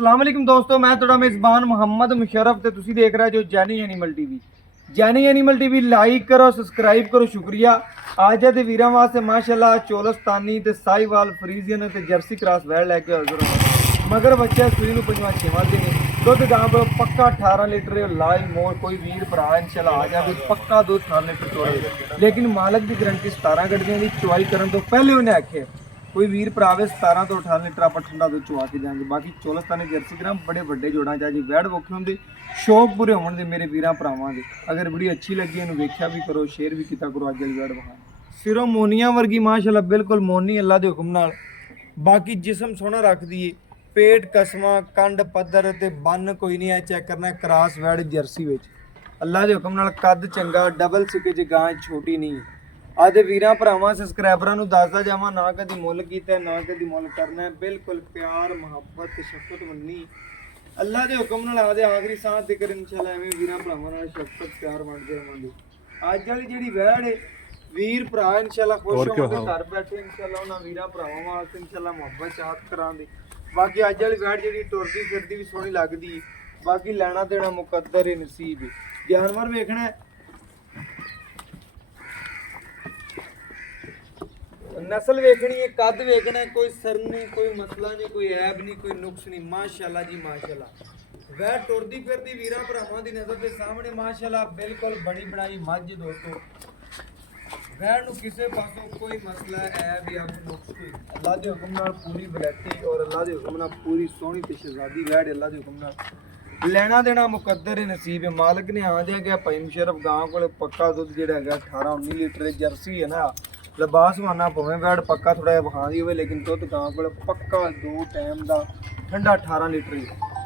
अस्सलाम वालेकुम दोस्तों, मैं थोड़ा मेज़बान मोहम्मद मुशर्रफ ते तुसी देख रहे हो Jaini animal TV. Jaini animal TV like करो, सब्सक्राइब करो, शुक्रिया। आज दे वीरां वास्ते माशाल्लाह चोलस्तानी ते साहिवाल फ्रीजियन ते जर्सी क्रॉस वैड़ लैके हाज़र हो। मगर बच्चा सूई नूं 5-6 दिन दुध गांव पक्का 18 लीटर लाइव मोर कोई वीर भरा इंशाल्लाह आ जाए पक्का दूध 18 लीटर चोड़े, लेकिन मालक की गारंटी 17 गड्डियां की चुवाई करने तो पहले उन्हें आखे कोई वीर भरावे 17 तो 18 लीटर आप ठंडा दूध चुवा के जाएंगे। बाकी चोलस्तानी जर्सी ग्राम बड़े बड़े जोड़ा चाहिए वैड़ वोखे होंगे शौक पूरे होने मेरे वीर भरावां दे। अगर वीडियो अच्छी लगी इन्हू वेख्या भी करो, शेयर भी किया करो। अज वाली वैड़ वखा सिरों मोनिया वर्गी माशाल्लाह बिल्कुल मोनी अल्लाह के हुक्म नाल। बाकी जिसम सोहना रख दिए, पेट कसमा कंड पद्धर ते बन कोई नहीं है। चेक करना क्रॉस वैड़ जर्सी विच अल्लाह के हुक्म नाल कद चंगा डबल सिक्के च गां छोटी नहीं। आदे वीरां भरावां सबसक्राइबरां नूं दसदा जावां ना कदी मुल कीता ना कदी मुल करना है, बिल्कुल प्यार मुहब्बत शफकत मन्नी अल्लाह के हुक्म नाल आदे आखिरी सांस तक इंशाल्लाह एवें वीरां भरावां नाल शफकत प्यार वंडदे रहांगे। अज वाली जिहड़ी वैड़ है वीर भरा इंशाल्लाह खुश होके घर बैठे इंशाल्लाह उन्हां वीरां भरावां वास्ते इंशाल्लाह मुहब्बत चाहत करांगे। बाकी अज वाली वैड़ जिहड़ी टुरदी फिरदी भी सोहनी लगदी, बाकी लैना देना मुकद्दर है नसीब है। जानवर वेखना है, नस्ल वेखनी है, कद वेखना है, कोई सर नहीं, कोई मसला नहीं, कोई ऐब नहीं, कोई नुक्स नहीं। माशाल्लाह जी माशाल्लाह वह टुरदी फिरदी वीरां भरावां दी नज़र के सामने माशाल्लाह बिल्कुल बड़ी बनाई मझ दोस्तों। वह नूं किसे पासों कोई मसला ऐब या नुक्स कोई अल्लाह के हुक्म नाल पूरी वैरायटी और अल्लाह के हुक्म नाल पूरी सोहनी ते शहजादी वैड़ अल्लाह के हुक्म नाल लेना देना मुकद्दर है नसीब है। मालक ने आ दिया गया भाई मुशर्रफ गांव को पक्का दुध जो है 18-19 लीटर जर्सी है ना। लिबास माना भावें वैड़ पक्का थोड़ा जिहा विखा दी होवे, लेकिन दुध गांव को पक्का 2 टाइम का ठंडा 18 लीटर ही।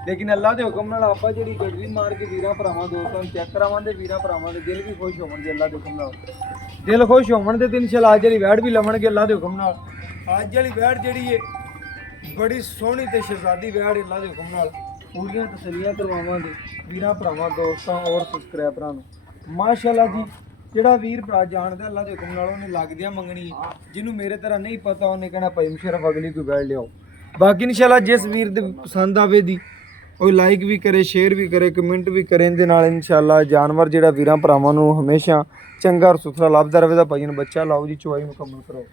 लेकिन अल्लाह के हुक्म नाल आपां जिहड़ी गड़वी मार के वीरां भरावां दोस्तां चैक करावांगे, वीरां भरावां दे दिल भी खुश होवणगे अल्लाह के हुक्म नाल। दिल खुश होवन दे इंशाल्लाह अज वाली वैड़ भी लवणगे अल्लाह के हुक्म नाल। अज वाली वैड़ जिहड़ी है बड़ी सोहनी ते शहजादी वैड़ अल्लाह के हुक्म नाल पूरियां तसल्लियां करवावांगे वीरां भरावां दोस्तां और सबसक्राइबरां नूं। माशाल्लाह जी ਜਿਹੜਾ ਵੀਰ ਭਰਾ ਜਾਣਦਾ ਅੱਲਾ ਦੇ ਹੁਕਮ ਨਾਲ ਉਹਨੇ ਲੱਗਦਿਆਂ ਮੰਗਣੀ, ਜਿਹਨੂੰ ਮੇਰੇ ਤਰ੍ਹਾਂ ਨਹੀਂ ਪਤਾ ਉਹਨੇ ਕਹਿਣਾ ਭਾਈ ਮੁਸ਼ਰਫ ਅਗਲੀ ਕੋਈ ਵੈੜ ਲਿਆਓ। ਬਾਕੀ ਇਨਸ਼ਾਅੱਲਾ ਜਿਸ ਵੀਰ ਦੇ ਪਸੰਦ ਆਵੇ ਦੀ ਉਹ ਲਾਈਕ ਵੀ ਕਰੇ, ਸ਼ੇਅਰ ਵੀ ਕਰੇ, ਕਮੈਂਟ ਵੀ ਕਰੇ। ਇਹਦੇ ਨਾਲ ਇਨਸ਼ਾਅੱਲਾ ਜਾਨਵਰ ਜਿਹੜਾ ਵੀਰਾਂ ਭਰਾਵਾਂ ਨੂੰ ਹਮੇਸ਼ਾ ਚੰਗਾ ਔਰ ਸੁਥਰਾ ਲੱਭਦਾ ਰਹੇ। ਦਾ ਭਾਈ ਨੂੰ ਬੱਚਾ ਲਾਓ ਜੀ, ਚੁਆਈ ਮੁਕੰਮਲ ਕਰੋ।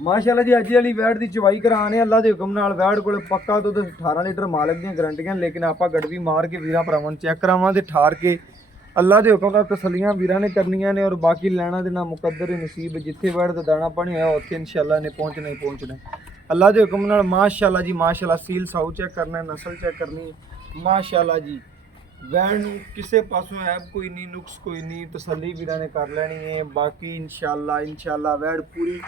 ਮਾਸ਼ਾਅੱਲਾ ਜੀ ਅੱਜ ਵਾਲੀ ਵੈੜ ਦੀ ਚੁਆਈ ਕਰਾਣੇ ਅੱਲਾ ਦੇ ਹੁਕਮ ਨਾਲ। ਵੈੜ ਕੋਲ ਪੱਕਾ ਦੁੱਧ 18 ਲੀਟਰ ਮਾਲਕ ਦੀਆਂ ਗਰੰਟੀਆਂ, ਲੇਕਿਨ ਆਪਾਂ ਗੜਵੀ ਮਾਰ ਕੇ ਵੀਰਾਂ ਭਰਾਵਾਂ ਨੂੰ ਚੈੱਕ ਕਰਾਵਾਂਗੇ ਠਾਰ ਕੇ अल्लाह के हुक्म तसलियां वीरां ने करनियां ने। और बाकी लैना देना मुकद्दर नसीब, जिथे वैड़ का दाना पानी होया उत्थे इंशाअल्लाह ने पहुंचना ही पहुंचना अल्लाह के हुक्म नाल। माशाअल्लाह जी माशाअल्लाह सील साऊ चेक करना है, नस्ल चेक करनी है। माशाअल्लाह जी वैड़ नूं किसे पासों ऐब कोई नहीं, नुक्स कोई नहीं, तसल्ली वीरां ने कर लैनी है। बाकी इंशाअल्लाह वैड़ पूरी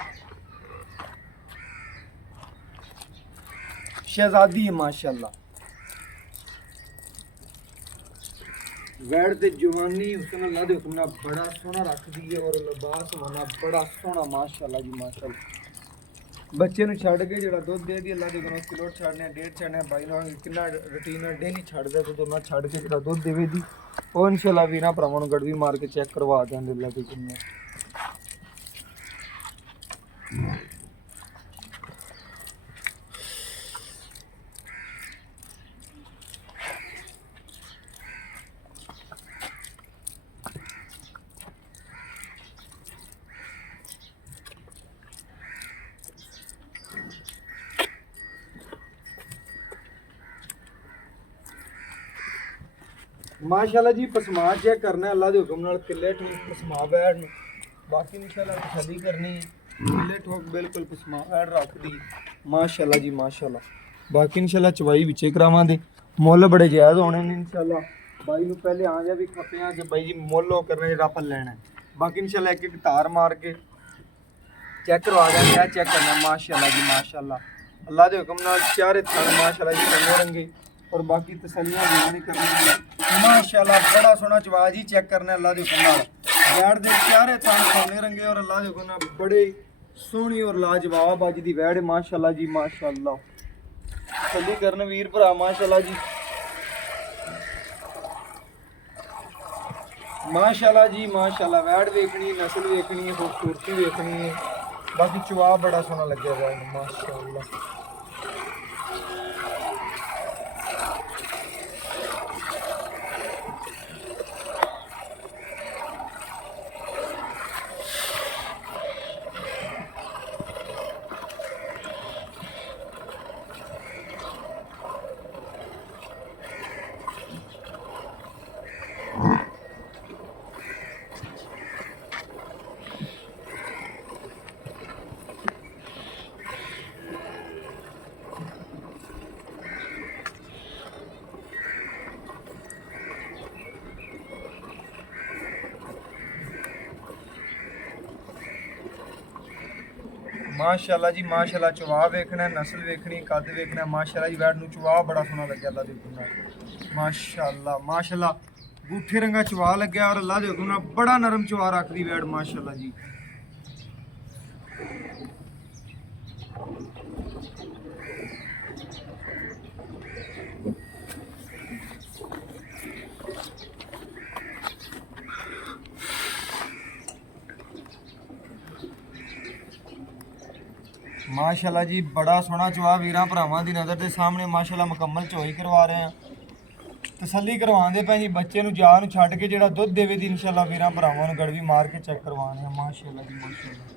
शहजादी है माशाअल्लाह। वैड़ ते जवानी हुसन अल्लाह दे हुक्म नाल बड़ा सोहना रख दी है और लिबास होना बड़ा सोहना माशाअल्लाह जी माशाअल्लाह। बच्चे नूं छड्ड के जेड़ा दुध दे दी अल्लाह दे हुक्म नाल किलो छड्डने 1.5 छड्डने भाई नाल किन्ना रूटीन डेली छड्डदा दुध ना छड्ड के जेड़ा दुध देवे दी ओ इंशाअल्लाह वीरां भरावां नूं गड़वी मार के चेक करवा देंगे अल्लाह दे हुक्म नाल। माशाअल्लाह जी पसमा चेक करना है अल्लाह के हुक्म नाल किले ठोक पसमा वैड़ नूं। बाकी इंशाअल्लाह तसल्ली करनी है, किले ठोक बिल्कुल पसमा वैड़ रख दी माशाअल्लाह जी माशाअल्लाह। बाकी इंशाअल्लाह चवाई विचे करावांगे, मुੱਲ बड़े जायज़ होने ने इंशाअल्लाह। भाई नूं पहले आ जा भी खपे कि भाई जी मुੱਲ हो करना जिहड़ा आपां लैना है। बाकी इंशाअल्लाह एक एक तार मार के चेक करवा देंगे, चेक करना माशाअल्लाह जी माशाअल्लाह। अल्लाह के हुक्म नाल चारे थान माशाअल्लाह जी रंगे रंगे और बाकी तसलियां भी नहीं करनी माशाअल्लाह। बड़ा सोहना चवा जी चेक करना अल्लाह के हुक्म नाल। वैड़ दे चारे थान सोने रंगे और अल्लाह के हुक्म नाल बड़े सोहनी और लाजवाब अज दी वैड़ माशाअल्लाह जी माशाअल्लाह। तसल्ली करन वीर भरा माशाअल्लाह जी माशाअल्लाह जी माशाअल्लाह। वैड़ वेखनी, नस्ल वेखनी है, खूबसूरती वेखनी है, बाकी चवा बड़ा सोहना लगे वैड़ माशाअल्लाह। माशाल्लाह जी माशाल्लाह। चवा वेखना, नस्ल वेखनी, कद वेखना माशाल्लाह जी। वैड़ नूं चवा बड़ा सोहना लग्या अल्लाह दे हुक्म नाल माशाल्लाह माशाल्लाह। गूठे रंगा चवा लग्या और अल्लाह दे हुक्म नाल बड़ा नरम चवा रखदी वैड़ माशाल्लाह जी। माशाल्लाह जी बड़ा सोहना चवा वीरां भरावां दी नज़र के सामने माशाल्लाह मुकम्मल चोई करवा रहे हैं। तसल्ली करवाते पे जी बच्चे नूं जान छड्ड के जिहड़ा दुध देवे दी इंशाल्लाह वीरां भरावां नूं गड़वी मार के चेक करवाने हैं माशाल्लाह जी माशाल्लाह।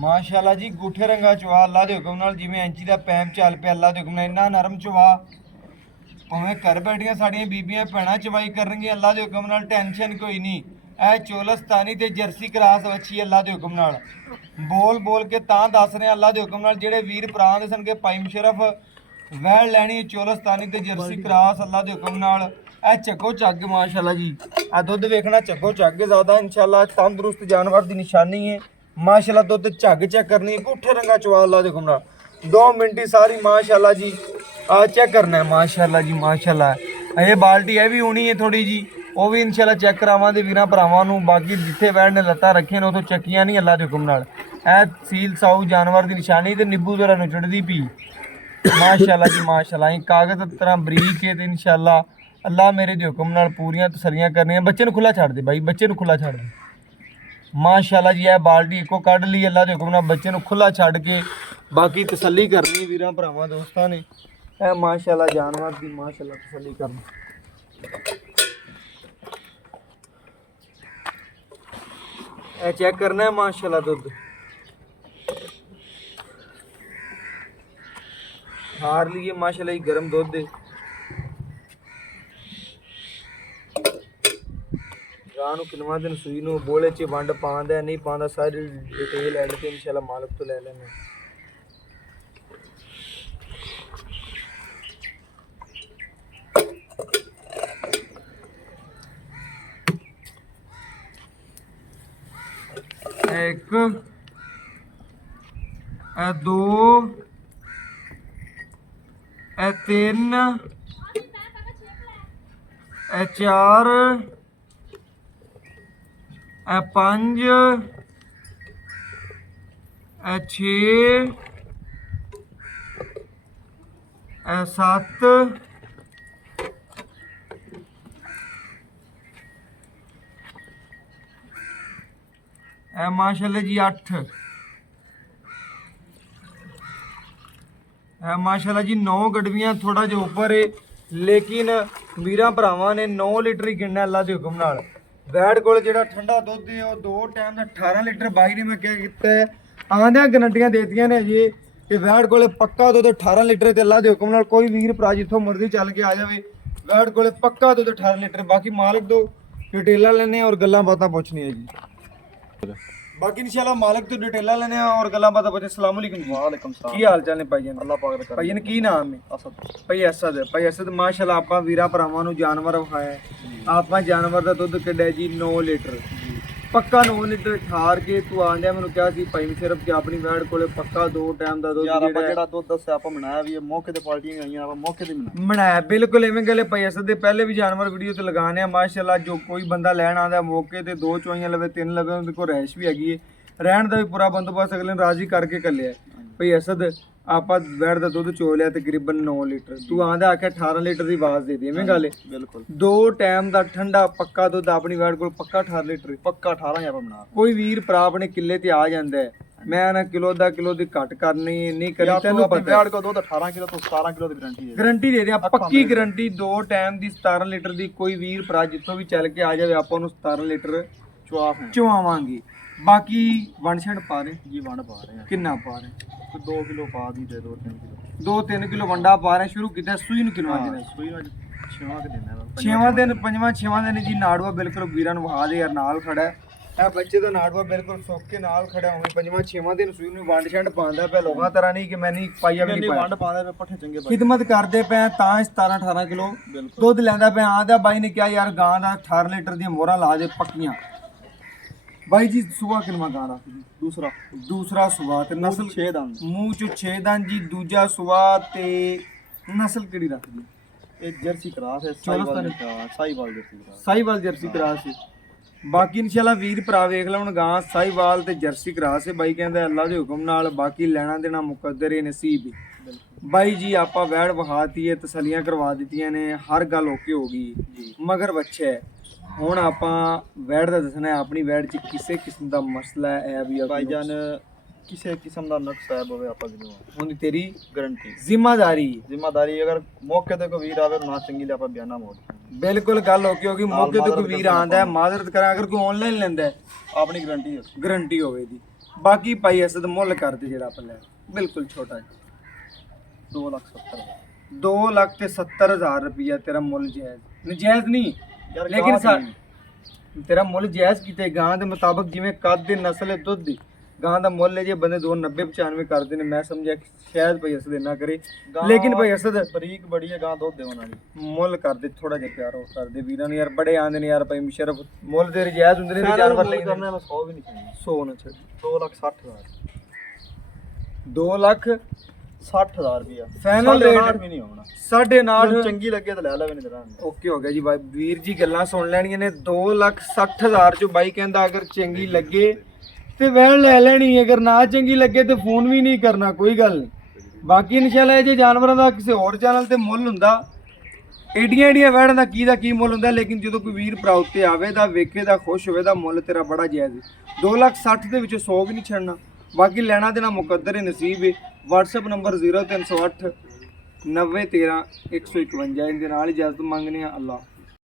माशाल्लाह जी गूठे रंगा चवा अल्लाह दे हुक्म नाल जिवें इंची दा पैम चल पे अल्लाह दे हुक्म नाल इन्ना नरम चवा। भावें घर बैठियां साड़ियां बीबियां भैणां चवाई करनगियां अल्लाह दे हुक्म नाल टेंशन कोई नहीं। ए चोलस्तानी ते जर्सी क्रास वच्छी अल्लाह दे हुक्म नाल बोल बोल के तां दस रहे अल्लाह दे हुक्म नाल जेड़े वीर भरा दे सन के भाई मुशरफ वैड़ लैनी चोलस्तानी ते जर्सी क्रास अल्लाह दे हुक्म नाल ए चग्गो चग माशाल्लाह जी। आ दुध वेखना चग्गो चग ज़्यादा इंशाल्लाह तंदुरुस्त जानवर दी निशानी है माशाल्लाह। दुध झग चेक करनी है गूठे रंगा चवा अल्लाह दे हुक्म नाल 2 मिनट ही सारी माशाल्लाह जी। आ चेक करना है माशाल्लाह जी माशाल्लाह। ये बाल्टी है भी होनी है थोड़ी जी वो भी इंशाल्लाह चेक करावां दे वीरां भरावां नूं। बाकी जिथे वैड़ ने लत्तां रखियां ने उथों चक्कियां नहीं अल्लाह दे हुक्म नाल। ए सील साऊ जानवर दी निशानी ते निब्बू जरा नुचड़दी पी माशाल्लाह जी माशाल्लाह। कागज तरह बरीक है ते इंशाल्लाह अल्लाह मेरे दे हुक्म नाल पूरियां तसल्लियां करनियां। बच्चे नूं खुला छड्ड दे भाई बच्चे नूं खुला छड्ड दे माशाल्लाह जी। यह बाल्टी एको कढ़ ली अल्लाह दे हुक्म नाल बच्चे नूं खुला छड्ड के बाकी तसल्ली करनी वीरां भरावां दोस्तां ने। ए माशाल्लाह जानवर दी माशाल्लाह तसल्ली करनी। ए चेक करना है माशाल्लाह दुध हार लिए माशाल्लाह जी गर्म दुध दे गां किनवा दिन सूई नूं बोले च वंड पांदा नहीं पांदा सारी डिटेल एंड ते इंशाल्लाह मालिक तो ले लेंगे। एक ए दो ए तीन ए चार ए 5 ए 6 ए 7 ए माशाल्लाह जी 8 ए माशाल्लाह जी 9 गड़वियां थोड़ा जो ऊपर है लेकिन वीरां भरावां ने 9 लीटर ही गिनना अल्लाह दे हुक्म नाल। वैड़ कोल जेड़ा ठंडा दुध है वो 2 टाइम का 18 लीटर बाई ने मैं क्या किया है आंदियां गारंटियां देतियां ने जी कि वैड़ कोले पक्का दुध 18 लीटर ते अल्लाह दे हुक्म नाल कोई वीर भरा जिथों मर्जी चल के आ जावे वैड़ कोले पक्का दुध 18 लीटर। बाकी मालिक तो डिटेलां लेने और गल्लां बातां पुछनी है जी। बाकी इंशाल्लाह मालिक तो डिटेलां लेने और गल्लां बातां पुछने। अस्सलाम वालेकुम। वालेकुम सलाम। की हाल चाल ने भाईजान? अल्लाह पाक दा करम। भाईजान की नाम है? असद। भाई असद माशाल्लाह आपा वीरा भरावां नूं जानवर विखाया आपा जानवर दा दुध कड्ढिया जी 9 लीटर पक्का 9 लीटर ठार के तू आंदिया मैनूं कहा सी भाई सिर्फ कि अपनी वैड़ कोले पक्का 2 टाइम दा दुध यार ਆਪਾਂ ਜਿਹੜਾ ਦੁੱਧ ਦੱਸਿਆ ਆਪਾਂ ਬਣਾਇਆ ਵੀ ਇਹ ਮੌਕੇ ਤੇ ਪਾਰਟੀਆਂ ਵੀ ਆਈਆਂ ਆਪਾਂ ਮੌਕੇ ਤੇ ਬਣਾਇਆ ਬਿਲਕੁਲ ਇਵੇਂ ਗੱਲ ਭਾਈ असद ਦੇ ਪਹਿਲੇ ਵੀ ਜਾਨਵਰ ਵੀਡੀਓ ਤੇ ਲਗਾਣੇ ਆ ਮਾਸ਼ਾਅੱਲਾ। ਜੋ ਕੋਈ ਬੰਦਾ ਲੈਣ ਆਂਦਾ ਮੌਕੇ ਤੇ 2 ਚੋਈਆਂ ਲਵੇ 3 ਲਵੇ ਉਹਦੇ ਕੋਲ ਰਹਿਸ਼ ਵੀ ਹੈਗੀ ਹੈ ਰਹਿਣ ਦਾ ਵੀ ਪੂਰਾ ਬੰਦੋਬਸਤ ਅਗਲੇ ਨੂੰ ਰਾਜ਼ੀ ਕਰਕੇ ਕੱਲਿਆ ਭਾਈ असद ਆਪਾਂ ਵੈੜ ਦਾ ਦੁੱਧ ਚੋ ਲਿਆ ਤਕਰੀਬਨ 9 ਲੀਟਰ ਤੂੰ ਆਂਦਾ ਆਖਿਆ 18 ਲੀਟਰ ਦੀ ਆਵਾਜ਼ ਦੇ ਦੇ ਐਵੇਂ ਗੱਲ ਹੈ ਬਿਲਕੁਲ 2 ਟਾਈਮ ਦਾ ਠੰਡਾ ਪੱਕਾ ਦੁੱਧ ਆਪਣੀ ਵੈੜ ਕੋਲ ਪੱਕਾ 18 ਲੀਟਰ ਪੱਕਾ 18 ਆਪਾਂ ਬਣਾ ਕੋਈ ਵੀਰ ਭਰਾ ਆਪਣੇ ਕਿੱਲੇ ਤੇ ਆ ਜਾਂਦਾ ਹੈ ਮੈਂ ਨਾ ਕਿਲੋ ਅੱਧਾ ਕਿਲੋ ਦੀ ਘੱਟ ਕਰਨੀ ਨਹੀਂ ਕਰੀ ਤੈਨੂੰ ਤੈਨੂੰ ਆਪਣੀ ਪਤਾ ਵੈੜ ਕੋ ਦੁੱਧ 18 ਕਿਲੋ ਤੋਂ 17 ਕਿਲੋ ਦੀ ਗਾਰੰਟੀ ਹੈ। ਗਰੰਟੀ ਦੇ ਦਿਆਂ ਅੱਖਾਂ ਪੱਕੀ ਮੇਰੇ। ਗਰੰਟੀ 2 ਟਾਈਮ ਦੀ 17 ਲੀਟਰ ਦੀ। ਕੋਈ ਵੀਰ ਭਰਾ ਜਿੱਥੋਂ ਵੀ ਚੱਲ ਕੇ ਆ ਜਾਵੇ ਆਪਾਂ ਉਹਨੂੰ 17 ਲੀਟਰ ਚੁਆਫ ਹੈ ਚਵਾਵਾਂਗੇ। ਬਾਕੀ ਵਣਛੜ ਪਾ ਰਹੇ ਜੀ ਵੰਡ ਪਾ ਰਹੇ ਆ ਕਿੰਨਾ ਪਾ ਰਹੇ? ਕੋਈ 2 ਕਿਲੋ ਪਾ ਦੀ ਦੇ 2-3 ਕਿਲੋ 2-3 ਕਿਲੋ ਵੰਡਾ ਪਾ ਰਹੇ। ਸ਼ੁਰੂ ਕੀਤਾ ਸੂਈ ਨੂੰ ਕਿਲੋ ਅੱਜ ਸੂਈ ਨੂੰ 6ਵਾਂ ਕਿ ਦਿਨ ਹੈ 6ਵਾਂ ਦਿਨ 5ਵਾਂ ਦਿਨ ਜੀ। ਨਾੜੂਆ ਬਿਲਕੁਲ ਵੀਰਾਂ ਨੂੰ ਵਹਾ ਦੇ ਯਾਰ ਨਾਲ ਖੜਾ ਹੈ। ਇਹ ਬੱਚੇ ਦਾ ਨਾੜੂਆ ਬਿਲਕੁਲ ਸੁੱਕ ਕੇ ਨਾਲ ਖੜਾ ਹੋਵੇ। 5ਵਾਂ ਦਿਨ ਸੂਈ ਨੂੰ ਵੰਡ ਛੰਡ ਪਾਉਂਦਾ ਪਿਆ। ਲੋਕਾਂ ਤਰ੍ਹਾਂ ਨਹੀਂ ਕਿ ਮੈਂ ਨਹੀਂ ਪਾਈਆ ਵੀ ਨਹੀਂ ਪਾਇਆ। ਵੰਡ ਪਾਉਂਦੇ ਪਏ ਪੱਠੇ ਚੰਗੇ ਪਾਏ ਖਿਦਮਤ ਕਰਦੇ ਪਏ ਤਾਂ 17-18 ਕਿਲੋ ਬਿਲਕੁਲ ਦੁੱਧ ਲੈਂਦਾ ਪਿਆ। ਆਂਦਾ ਬਾਈ ਨੇ ਕਿਹਾ ਯਾਰ ਗਾਂ ਦਾ 18 ਲੀਟਰ ਦੀਆਂ ਮੋਹਰਾਂ ਲਾ ਦੇ ਪੱਕੀਆਂ। ਬਾਈ ਜੀ ਸੂਆ ਕਿੰਨਾ ਗਾਂ ਦਾ? ਦੂਸਰਾ ਸੂਆ ਤੇ ਨਸਲ 6 ਦੰਦ ਮੂੰਹ ਚ 6 ਦੰਦ ਜੀ। ਦੂਜਾ ਸੂਆ ਤੇ ਨਸਲ ਕਿਹੜੀ ਰੱਖਦੀ? ਇਹ ਜਰਸੀ ਕਰਾਸ ਹੈ Cholistani. Sahiwal Jersey cross Sahiwal Jersey cross ਸੀ। ਬਾਕੀ ਇਨਸ਼ਾਅੱਲਾ ਵੀਰ ਭਰਾ ਵੇਖ ਲੈਣ ਗਾਂ ਸਾਈਵਾਲ ਤੇ ਜਰਸੀ ਕਰਾਸ ਹੈ। ਬਾਈ ਕਹਿੰਦਾ ਅੱਲਾ ਦੇ ਹੁਕਮ ਨਾਲ ਬਾਕੀ ਲੈਣਾ ਦੇਣਾ ਮੁਕੱਦਰ ਹੈ ਨਸੀਬ ਹੈ। ਬਿਲਕੁਲ ਬਾਈ ਜੀ ਆਪਾਂ ਵੈੜ ਵਹਾਤੀ ਹੈ, ਤਸੱਲੀਆਂ ਕਰਵਾ ਦਿੱਤੀਆਂ ਨੇ, ਹਰ ਗੱਲ ਓਕੇ ਹੋ ਗਈ ਜੀ ਮਗਰ ਬੱਚਾ ਹੈ। ਹੁਣ ਆਪਾਂ ਵੈੜ ਦਾ ਦੱਸਣਾ ਹੈ। ਆਪਣੀ ਵੈੜ 'ਚ ਕਿਸੇ ਕਿਸਮ ਦਾ ਮਸਲਾ ਹੈ ਵੀ ਭਾਈਜਾਨ ਕਿਸੇ ਕਿਸਮ ਦਾ ਨੁਕਸ ਸਾਹਿਬ ਹੋਵੇ ਆਪਾਂ ਜਿਹਨੂੰ ਹੁਣ ਤੇਰੀ ਗਾਰੰਟੀ ਜ਼ਿੰਮੇਵਾਰੀ ਜ਼ਿੰਮੇਦਾਰੀ ਅਗਰ ਮੌਕੇ ਤੇ ਕੋਈ ਵੀਰ ਆਵੇ ਨਾ ਚੰਗੀ ਲੈ ਆਪਾਂ ਬਿਆਨਾ ਮੋੜ ਬਿਲਕੁਲ ਗੱਲ ਓਕੇ ਹੋ ਗਈ। ਮੌਕੇ ਤੇ ਕੋਈ ਵੀਰ ਆਂਦਾ ਹੈ ਮਾਜ਼ਰਤ ਕਰਾਂ। ਅਗਰ ਕੋਈ ਆਨਲਾਈਨ ਲੈਂਦਾ ਹੈ ਆਪਣੀ ਗਾਰੰਟੀ ਹੈ ਗਾਰੰਟੀ ਹੋਵੇ ਦੀ। ਬਾਕੀ ਭਾਈ ਅਸਦ ਮੁੱਲ ਕਰਦੇ ਜਿਹੜਾ ਆਪਾਂ ਲੈ ਬਿਲਕੁਲ ਛੋਟਾ ਜਿਹਾ 2,70,000 2,70,000 ਰੁਪਇਆ ਤੇਰਾ ਮੁੱਲ ਜਾਇਜ਼ ਨਜਾਇਜ਼ ਨਹੀਂ ਯਾਰ ਲੇਕਿਨ ਤੇਰਾ ਮੁੱਲ ਜਾਇਜ਼ ਕੀਤੇ ਗਾਂ ਦੇ ਮੁਤਾਬਕ ਜਿਵੇਂ ਕੱਦ ਦੇ ਨਸਲ ਹੈ ਦੁੱਧ ਦੀ ਗਾਂ ਦਾ ਮੁੱਲ ਹੈ ਜੇ ਬੰਦੇ 290-95 ਕਰਦੇ ਨੇ। ਮੈਂ ਸਮਝਿਆ ਕਿ ਸ਼ਾਇਦ ਭਾਈ ਅਸਦ ਇੰਨਾ ਕਰੇ ਲੇਕਿਨ ਭਾਈ ਅਸਦ ਬਰੀਕ ਬੜੀ ਹੈ ਗਾਂ ਦੁੱਧ ਦੇਵਣ ਵਾਲੀ ਮੁੱਲ ਕਰਦੇ ਥੋੜਾ ਜਿਹਾ ਪਿਆਰ ਉਹ ਕਰਦੇ ਵੀਰਾਂ ਨੂੰ ਯਾਰ ਬੜੇ ਆਂਦੇ ਨੇ ਯਾਰ ਭਾਈ ਮੁਸ਼ਰਫ ਮੁੱਲ ਤੇ ਜਾਇਜ਼ ਹੁੰਦੇ ਨੇ ਜਾਨਵਰ ਲਈ ਕਰਨੇ ਮੈਂ 100 ਵੀ ਨਹੀਂ ਚਾਹੀਦਾ 100 ਨਾ ਛੱਡ 2,60,000 2,60,000 ਰੁਪਇਆ ਫਾਈਨਲ ਰੇਟ ਵੀ ਨਹੀਂ ਹੋਣਾ 9.5 ਚੰਗੀ ਲੱਗੇ ਤਾਂ ਲੈ ਲੈ ਵੀ ਨਹੀਂ ਦੇਣਾ ਓਕੇ ਹੋ ਗਿਆ ਜੀ ਬਾਈ ਵੀਰ ਜੀ ਗੱਲਾਂ ਸੁਣ ਲੈਣੀਆਂ ਨੇ। 2,60,000 ਚੋਂ ਬਾਈ ਕਹਿੰਦਾ ਅਗਰ ਚੰਗੀ ਲੱਗੇ ਤੇ ਵੈਣ ਲੈ ਲੈਣੀ, ਅਗਰ ਨਾ ਚੰਗੀ ਲੱਗੇ ਤੇ ਫੋਨ ਵੀ ਨਹੀਂ ਕਰਨਾ, ਕੋਈ ਗੱਲ ਨਹੀਂ। ਬਾਕੀ ਇਨਸ਼ਾਅੱਲਾ ਇਹ ਜੇ ਜਾਨਵਰਾਂ ਦਾ ਕਿਸੇ ਹੋਰ ਚੈਨਲ ਤੇ ਮੁੱਲ ਹੁੰਦਾ ਏਡੀਆਂ ਵੈੜਾਂ ਦਾ ਕੀ ਮੁੱਲ ਹੁੰਦਾ। ਲੇਕਿਨ ਜਦੋਂ ਕੋਈ ਵੀਰ ਭਰਾ ਉੱਤੇ ਆਵੇ ਤਾਂ ਵੇਖੇ ਦਾ ਖੁਸ਼ ਹੋਵੇ ਦਾ ਮੁੱਲ ਤੇਰਾ ਬੜਾ ਜਾਇਜ਼ ਹੈ। 2,60,000 ਦੇ ਵਿੱਚੋਂ 100 ਵੀ ਨਹੀਂ ਛੱਡਣਾ। ਬਾਕੀ ਲੈਣਾ ਦੇਣਾ ਮੁਕੱਦਰ ਹੈ ਨਸੀਬ ਹੈ। WhatsApp ਨੰਬਰ 0308 9013 151 ਇਹਦੇ ਨਾਲ ਇਜਾਜ਼ਤ ਮੰਗਨੇ ਆ। ਅੱਲਾ